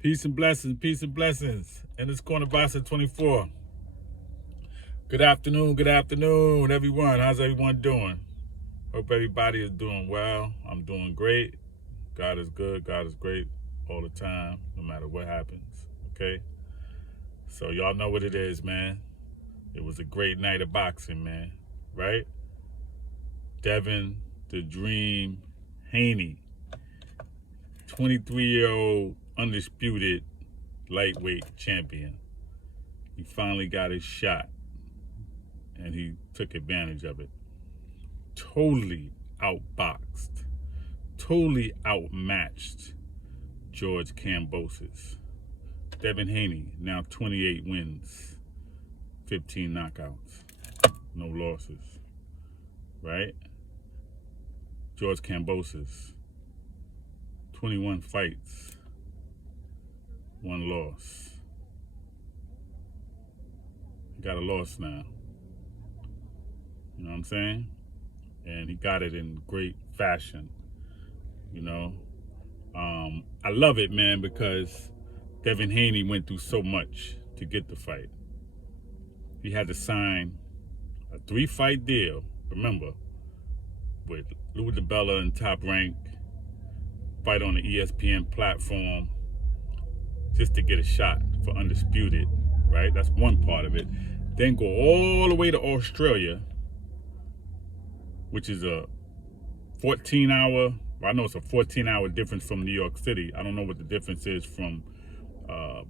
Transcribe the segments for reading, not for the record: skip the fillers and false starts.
Peace and blessings, peace and blessings. And it's Corner Boxer 24. Good afternoon, everyone. How's everyone doing? Hope everybody is doing well. I'm doing great. God is good, God is great all the time, no matter what happens, okay? So y'all know what it is, man. It was a great night of boxing, man, right? Devin the Dream Haney, 23-year-old undisputed lightweight champion. He finally got his shot, and he took advantage of it. Totally outboxed, totally outmatched George Kambosos. Devin Haney, now 28 wins, 15 knockouts, no losses, right? George Kambosos, 21 fights, 1 loss. He got a loss now. You know what I'm saying? And he got it in great fashion. You know? I love it, man, because Devin Haney went through so much to get the fight. He had to sign a 3-fight deal, remember, with Louis DiBella and Top Rank, fight on the ESPN platform, just to get a shot for undisputed, right? That's one part of it. Then go all the way to Australia, which is a 14-hour, I know it's a 14-hour difference from New York City. I don't know what the difference is from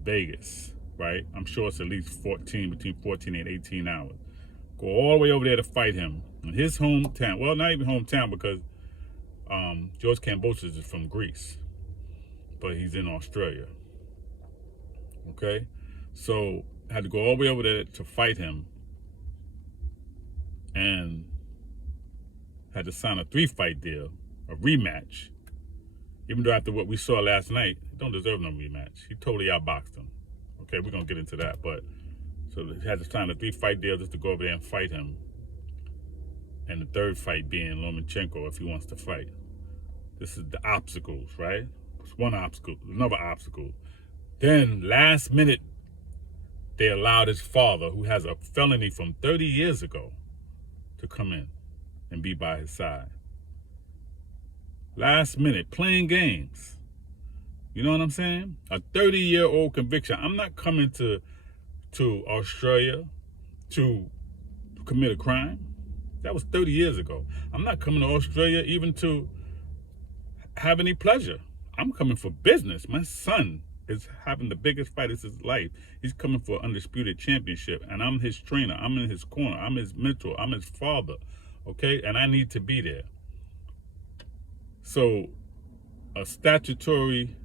Vegas, right? I'm sure it's at least between 14 and 18 hours. Go all the way over there to fight him in his hometown. Well, not even hometown, because George Kambosos is from Greece, but he's in Australia. Okay? So I had to go all the way over there to fight him, and had to sign a 3-fight deal, a rematch. Even though after what we saw last night, he don't deserve no rematch. He totally outboxed him. Okay, we're gonna get into that, but so he had to sign a 3-fight deal just to go over there and fight him. And the 3rd fight being Lomachenko if he wants to fight. This is the obstacles, right? It's one obstacle, another obstacle. Then last minute, they allowed his father, who has a felony from 30 years ago, to come in and be by his side. Last minute, playing games. You know what I'm saying? A 30-year-old conviction. I'm not coming to Australia to commit a crime. That was 30 years ago. I'm not coming to Australia even to have any pleasure. I'm coming for business. My son is having the biggest fight of his life. He's coming for an undisputed championship, and I'm his trainer. I'm in his corner. I'm his mentor. I'm his father, okay? And I need to be there. So a statutory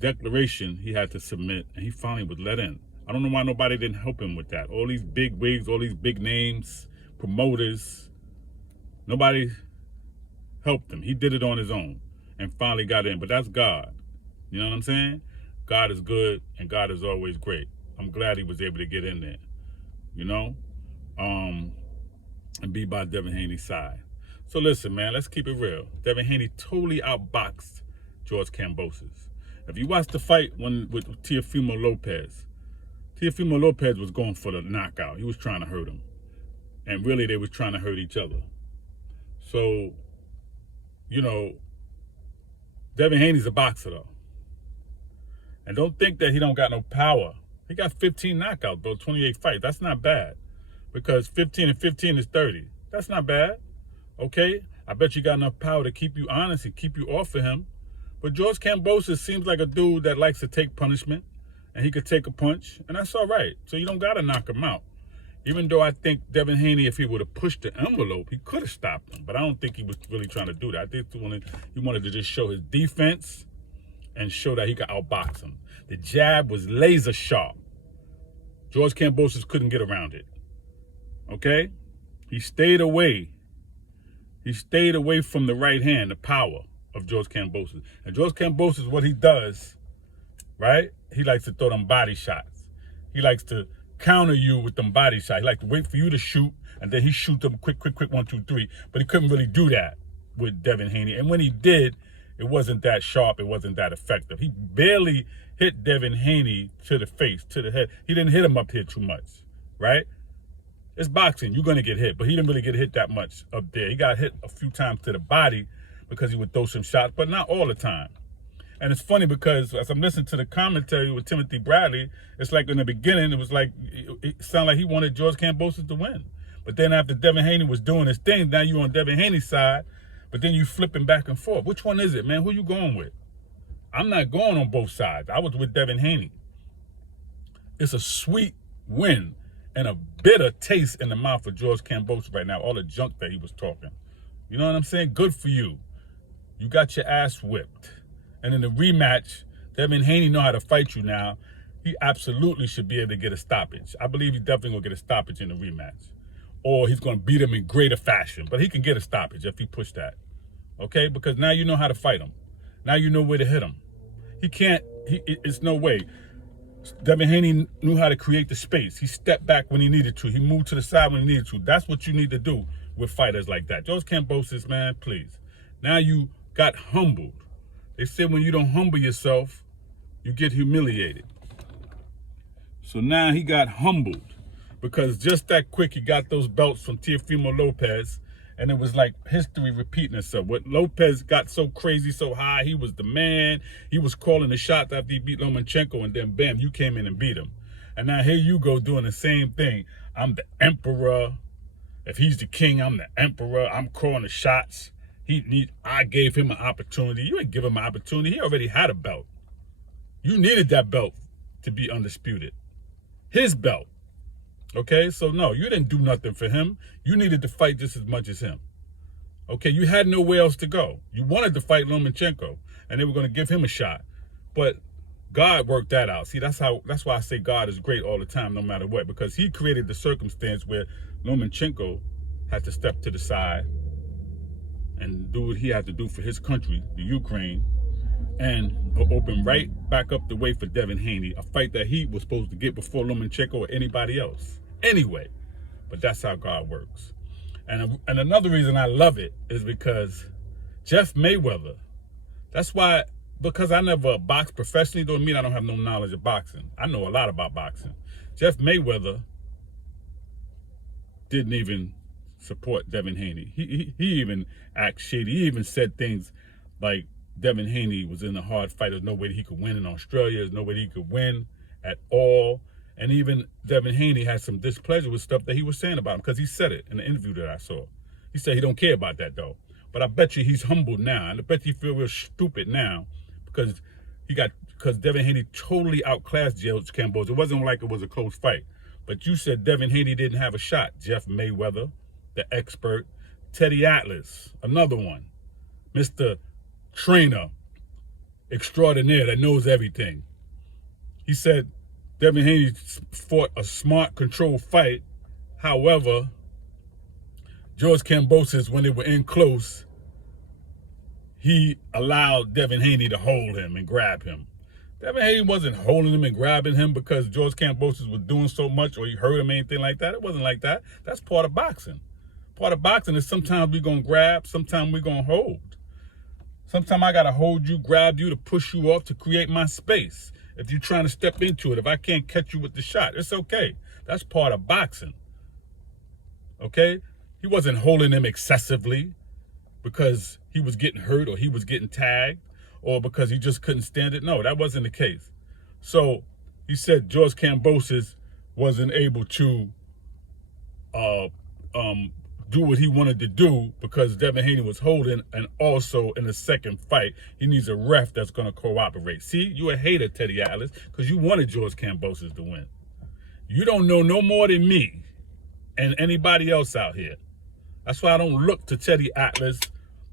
declaration he had to submit, and he finally was let in. I don't know why nobody didn't help him with that. All these big wigs, all these big names, promoters, nobody helped him. He did it on his own and finally got in. But that's God. You know what I'm saying? God is good, and God is always great. I'm glad he was able to get in there, you know, and be by Devin Haney's side. So listen, man, let's keep it real. Devin Haney totally outboxed George Kambosos. If you watch the fight with Teofimo Lopez was going for the knockout. He was trying to hurt him. And really, they was trying to hurt each other. So, you know, Devin Haney's a boxer, though. And don't think that he don't got no power. He got 15 knockouts, though, 28 fights. That's not bad. Because 15 and 15 is 30. That's not bad. Okay? I bet you got enough power to keep you honest and keep you off of him. But George Kambosos seems like a dude that likes to take punishment. And he could take a punch. And that's all right. So you don't got to knock him out. Even though I think Devin Haney, if he would have pushed the envelope, he could have stopped him. But I don't think he was really trying to do that. I think he wanted to just show his defense and show that he could outbox him. The jab was laser sharp. George Kambosos couldn't get around it. Okay? He stayed away. He stayed away from the right hand, the power of George Kambosos. And George Kambosos, what he does, right? He likes to throw them body shots. He likes to counter you with them body shots. He likes to wait for you to shoot, and then he shoot them quick, 1, 2, 3. But he couldn't really do that with Devin Haney. And when he did, it wasn't that sharp. It wasn't that effective. He barely hit Devin Haney to the face, to the head. He didn't hit him up here too much, right? It's boxing. You're going to get hit, but he didn't really get hit that much up there. He got hit a few times to the body because he would throw some shots, but not all the time. And it's funny because as I'm listening to the commentary with Timothy Bradley, it's like in the beginning, it was like, it sounded like he wanted George Kambosos to win. But then after Devin Haney was doing his thing, now you're on Devin Haney's side, but then you flipping back and forth. Which one is it, man? Who you going with? I'm not going on both sides. I was with Devin Haney. It's a sweet win and a bitter taste in the mouth of George Kambosos right now, all the junk that he was talking. You know what I'm saying? Good for you. You got your ass whipped. And in the rematch, Devin Haney know how to fight you now. He absolutely should be able to get a stoppage. I believe he's definitely going to get a stoppage in the rematch. Or he's going to beat him in greater fashion. But he can get a stoppage if he pushed that. Okay? Because now you know how to fight him. Now you know where to hit him. It's no way. Devin Haney knew how to create the space. He stepped back when he needed to. He moved to the side when he needed to. That's what you need to do with fighters like that. George Kambosos, man, please. Now you got humbled. They said when you don't humble yourself, you get humiliated. So now he got humbled because just that quick he got those belts from Teofimo Lopez, and it was like history repeating itself. What Lopez got so crazy, so high, he was the man. He was calling the shots after he beat Lomachenko, and then bam, you came in and beat him. And now here you go doing the same thing. I'm the emperor. If he's the king, I'm the emperor. I'm calling the shots. I gave him an opportunity. You didn't give him an opportunity. He already had a belt. You needed that belt to be undisputed. His belt. Okay, so no, you didn't do nothing for him. You needed to fight just as much as him. Okay, you had nowhere else to go. You wanted to fight Lomachenko, and they were going to give him a shot. But God worked that out. See, that's why I say God is great all the time, no matter what, because he created the circumstance where Lomachenko had to step to the side and do what he had to do for his country, the Ukraine, and open right back up the way for Devin Haney, a fight that he was supposed to get before Lomachenko or anybody else. Anyway, but that's how God works. And another reason I love it is because Jeff Mayweather, because I never boxed professionally, don't mean I don't have no knowledge of boxing. I know a lot about boxing. Jeff Mayweather didn't even support Devin Haney. He even acted shady. He even said things like Devin Haney was in a hard fight. There's no way he could win in Australia. There's no way he could win at all. And even Devin Haney had some displeasure with stuff that he was saying about him because he said it in the interview that I saw. He said he don't care about that though. But I bet you he's humbled now. And I bet you feel real stupid now because Devin Haney totally outclassed George Kambosos. It wasn't like it was a close fight. But you said Devin Haney didn't have a shot. Jeff Mayweather, the expert. Teddy Atlas, another one. Mr. Trainer extraordinaire that knows everything. He said Devin Haney fought a smart, controlled fight. However, George Kambosos, when they were in close, he allowed Devin Haney to hold him and grab him. Devin Haney wasn't holding him and grabbing him because George Kambosos was doing so much or he hurt him or anything like that. It wasn't like that. That's part of boxing. Part of boxing is sometimes we're going to grab, sometimes we're going to hold. Sometimes I got to hold you, grab you to push you off to create my space. If you're trying to step into it, if I can't catch you with the shot, it's okay. That's part of boxing. Okay? He wasn't holding him excessively because he was getting hurt or he was getting tagged or because he just couldn't stand it. No, that wasn't the case. So he said George Kambosos wasn't able to do what he wanted to do because Devin Haney was holding, and also in the second fight, he needs a ref that's going to cooperate. See, you a hater, Teddy Atlas, because you wanted George Kambosos to win. You don't know no more than me and anybody else out here. That's why I don't look to Teddy Atlas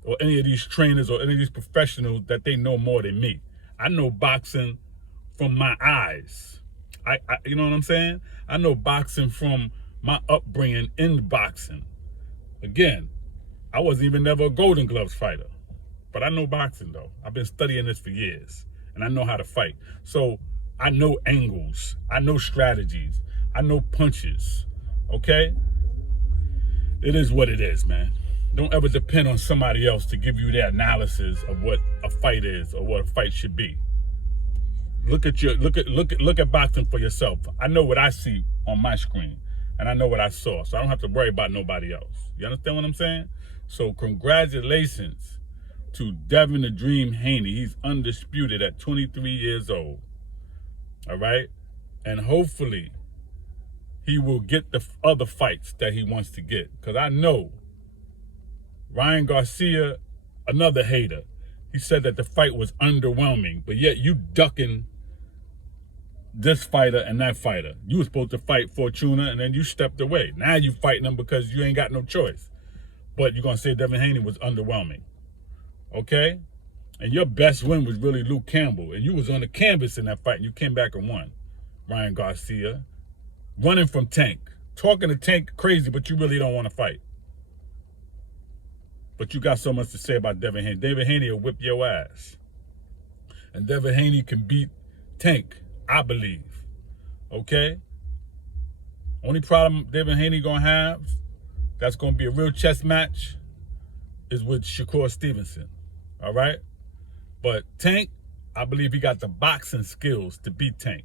or any of these trainers or any of these professionals that they know more than me. I know boxing from my eyes. You know what I'm saying? I know boxing from my upbringing in boxing. Again, I wasn't even never a Golden Gloves fighter, but I know boxing though. I've been studying this for years and I know how to fight. So I know angles, I know strategies, I know punches, okay? It is what it is, man. Don't ever depend on somebody else to give you their analysis of what a fight is or what a fight should be. Look at boxing for yourself. I know what I see on my screen, and I know what I saw, so I don't have to worry about nobody else. You understand what I'm saying? So congratulations to Devin the Dream Haney. He's undisputed at 23 years old. All right? And hopefully he will get the other fights that he wants to get. Because I know Ryan Garcia, another hater, he said that the fight was underwhelming, but yet you ducking this fighter and that fighter. You were supposed to fight Fortuna, and then you stepped away. Now you fighting them because you ain't got no choice. But you're going to say Devin Haney was underwhelming. Okay? And your best win was really Luke Campbell. And you was on the canvas in that fight, and you came back and won. Ryan Garcia. Running from Tank. Talking to Tank crazy, but you really don't want to fight. But you got so much to say about Devin Haney. Devin Haney will whip your ass. And Devin Haney can beat Tank, I believe. Okay? Only problem Devin Haney going to have, that's going to be a real chess match, is with Shakur Stevenson. All right? But Tank, I believe he got the boxing skills to beat Tank.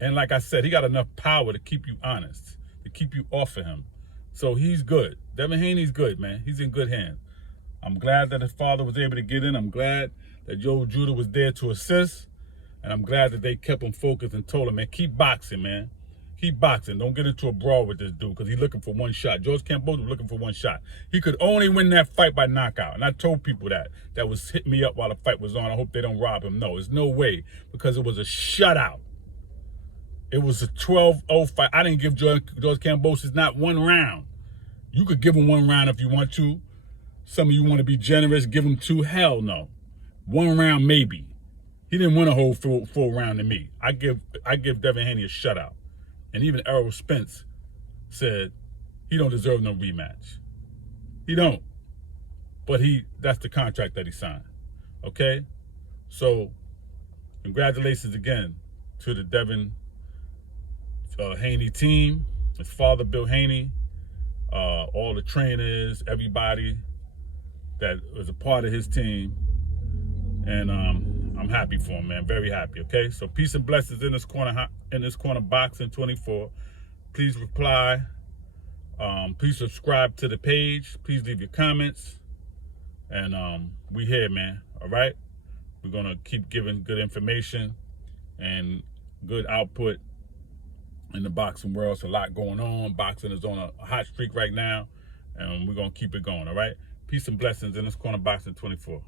And like I said, he got enough power to keep you honest, to keep you off of him. So he's good. Devin Haney's good, man. He's in good hands. I'm glad that his father was able to get in. I'm glad that Joe Judah was there to assist. And I'm glad that they kept him focused and told him, man, keep boxing, man. Keep boxing. Don't get into a brawl with this dude because he's looking for one shot. George Campbell was looking for one shot. He could only win that fight by knockout. And I told people that was hitting me up while the fight was on. I hope they don't rob him. No, there's no way, because it was a shutout. It was a 12-0 fight. I didn't give George Kambosos not one round. You could give him one round if you want to. Some of you want to be generous, give him two. Hell no. One round maybe. He didn't win a whole full round to me. I give Devin Haney a shutout. And even Errol Spence said he don't deserve no rematch. He don't. But that's the contract that he signed. Okay? So, congratulations again to the Devin Haney team, his father, Bill Haney, all the trainers, everybody that was a part of his team. And I'm happy for him, man. Very happy, okay? So peace and blessings in this corner boxing 24. Please reply. Please subscribe to the page. Please leave your comments. And we here, man, all right? We're going to keep giving good information and good output in the boxing world. It's a lot going on. Boxing is on a hot streak right now, and we're going to keep it going, all right? Peace and blessings in this corner boxing 24.